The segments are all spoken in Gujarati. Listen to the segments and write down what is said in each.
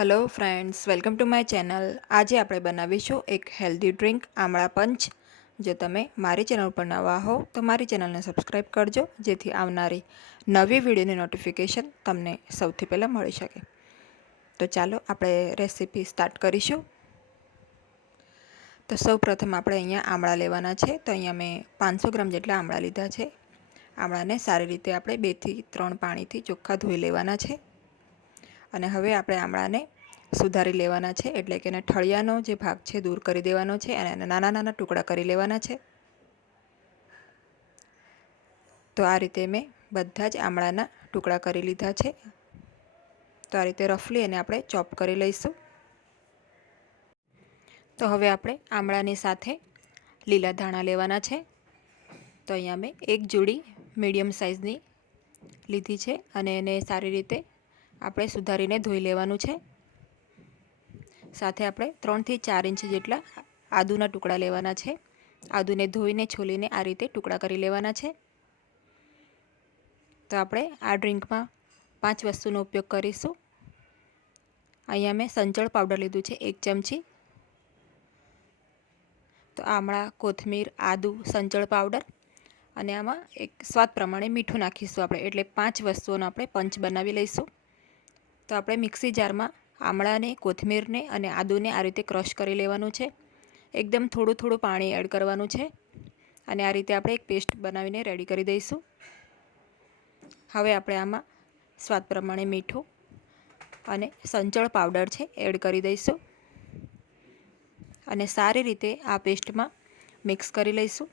Hello friends, welcome to my channel. आज આપણે બનાવીશું એક હેલ્ધી ડ્રિંક આમળા પંચ। જો તમે મારી ચેનલ પર નવા હો તો મારી ચેનલને સબસ્ક્રાઇબ કરજો, જેથી આવનારી નવી વિડીયોની નોટિફિકેશન તમને સૌથી પહેલાં મળી શકે। તો ચાલો આપણે રેસીપી સ્ટાર્ટ કરીશું। તો સૌપ્રથમ આપણે અહીંયા આમળા લેવાના છે। તો અહીંયા મેં 500 ગ્રામ જેટલા આમળા લીધા છે। આમળાને સારી રીતે આપણે 2 થી 3 પાણીથી ચોખ્ખા ધોઈ લેવાના છે। અને હવે આપણે આમળાને સુધારી લેવાના છે, એટલે કે એના ઠળિયાનો જે ભાગ છે દૂર કરી દેવાનો છે અને એના નાના નાના ટુકડા કરી લેવાના છે। તો આ રીતે મેં બધા જ આમળાના ટુકડા કરી લીધા છે। તો આ રીતે રફલી એને આપણે ચોપ કરી લઈશું। તો હવે આપણે આમળાની સાથે લીલા ધાણા લેવાના છે। તો અહીંયા મેં એક જોડી મીડિયમ સાઇઝની લીધી છે અને એને સારી રીતે આપણે સુધારીને ધોઈ લેવાનું છે। સાથે આપણે 3 થી 4 ઇંચ જેટલા આદુના ટુકડા લેવાના છે। આદુને ધોઈને છોલીને આ રીતે ટુકડા કરી લેવાના છે। તો આપણે આ ડ્રિંકમાં 5 વસ્તુનો ઉપયોગ કરીશું। અહીંયા મેં સંચળ પાવડર લીધું છે 1 ચમચી। તો આમળા, કોથમીર, આદુ, સંચળ પાવડર અને આમાં એક સ્વાદ પ્રમાણે મીઠું નાખીશું આપણે, એટલે 5 વસ્તુઓનો આપણે પંચ બનાવી લઈશું। તો આપણે મિક્સી જારમાં આમળાને, કોથમીરને અને આદુને આ રીતે ક્રશ કરી લેવાનું છે। એકદમ થોડું થોડું પાણી એડ કરવાનું છે અને આ રીતે આપણે એક પેસ્ટ બનાવીને રેડી કરી દઈશું। હવે આપણે આમાં સ્વાદ પ્રમાણે મીઠું અને સંચળ પાવડર છે એડ કરી દઈશું અને સારી રીતે આ પેસ્ટમાં મિક્સ કરી લઈશું।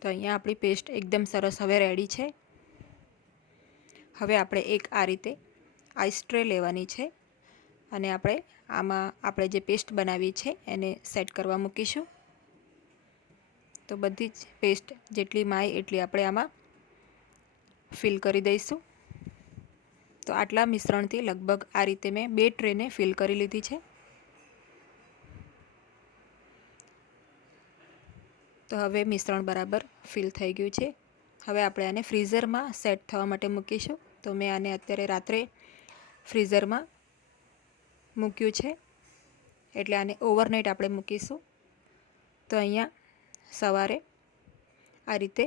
તો અહીંયા આપણી પેસ્ટ એકદમ સરસ હવે રેડી છે। હવે આપણે એક આ રીતે આઈસ ટ્રે લેવાની છે અને આપણે જે પેસ્ટ બનાવી છે એને સેટ કરવા મૂકીશું। તો બધી જ પેસ્ટ જેટલી માય એટલી આપણે આમાં ફિલ કરી દઈશું। તો આટલા મિશ્રણથી લગભગ આ રીતે મેં 2 ટ્રેને ફિલ કરી લીધી છે। તો હવે મિશ્રણ બરાબર ફિલ થઈ ગયું છે। હવે આપણે આને ફ્રીઝરમાં સેટ થવા માટે મૂકીશું। તો મેં આને અત્યારે રાત્રે ફ્રીઝરમાં મૂક્યું છે, એટલે આને ઓવરનાઇટ આપણે મૂકીશું। તો અહીંયા સવારે આ રીતે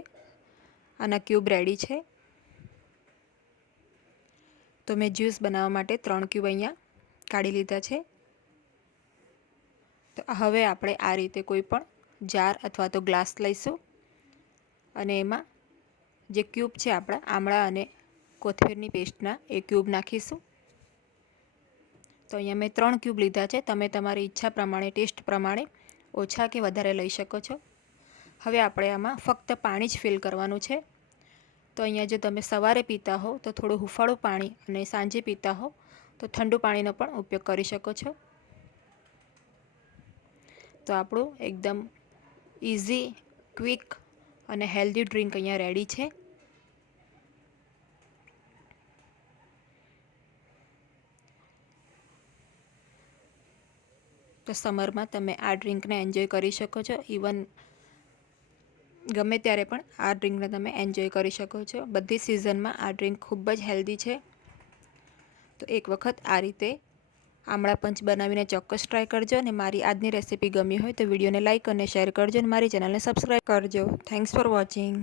આના ક્યુબ રેડી છે। તો મેં જ્યુસ બનાવવા માટે 3 ક્યુબ અહીંયા કાઢી લીધા છે। તો હવે આપણે આ રીતે કોઈ પણ જાર અથવા તો ગ્લાસ લઈશું અને એમાં જે ક્યુબ છે આપણા આમળા અને કોથમીરની પેસ્ટના એ ક્યુબ નાખીશું। તો અહીંયા મેં 3 ક્યુબ લીધા છે। તમે તમારી ઈચ્છા પ્રમાણે, ટેસ્ટ પ્રમાણે ઓછા કે વધારે લઈ શકો છો। હવે આપણે આમાં ફક્ત પાણી જ ફિલ કરવાનું છે। તો અહીંયા જો તમે સવારે પીતા હો તો થોડું હુંફાળું પાણી અને સાંજે પીતા હો તો ઠંડુ પાણીનો પણ ઉપયોગ કરી શકો છો। તો આપણું એકદમ ઇઝી, ક્વિક અને હેલ્ધી ડ્રિંક અહીંયા રેડી છે। તો સમરમાં તમે આ ડ્રિંકને એન્જોય કરી શકો છો। ઇવન ગમે ત્યારે પણ આ ડ્રિંકને તમે એન્જોય કરી શકો છો। બધી સિઝનમાં આ ડ્રિંક ખૂબ જ હેલ્ધી છે। તો એક વખત આ રીતે આમળા પંચ બનાવીને ચોક્કસ ટ્રાય કરજો અને મારી આજની રેસીપી ગમી હોય તો વિડીયોને લાઇક અને શેર કરજો અને મારી ચેનલને સબસ્ક્રાઈબ કરજો। Thanks for watching.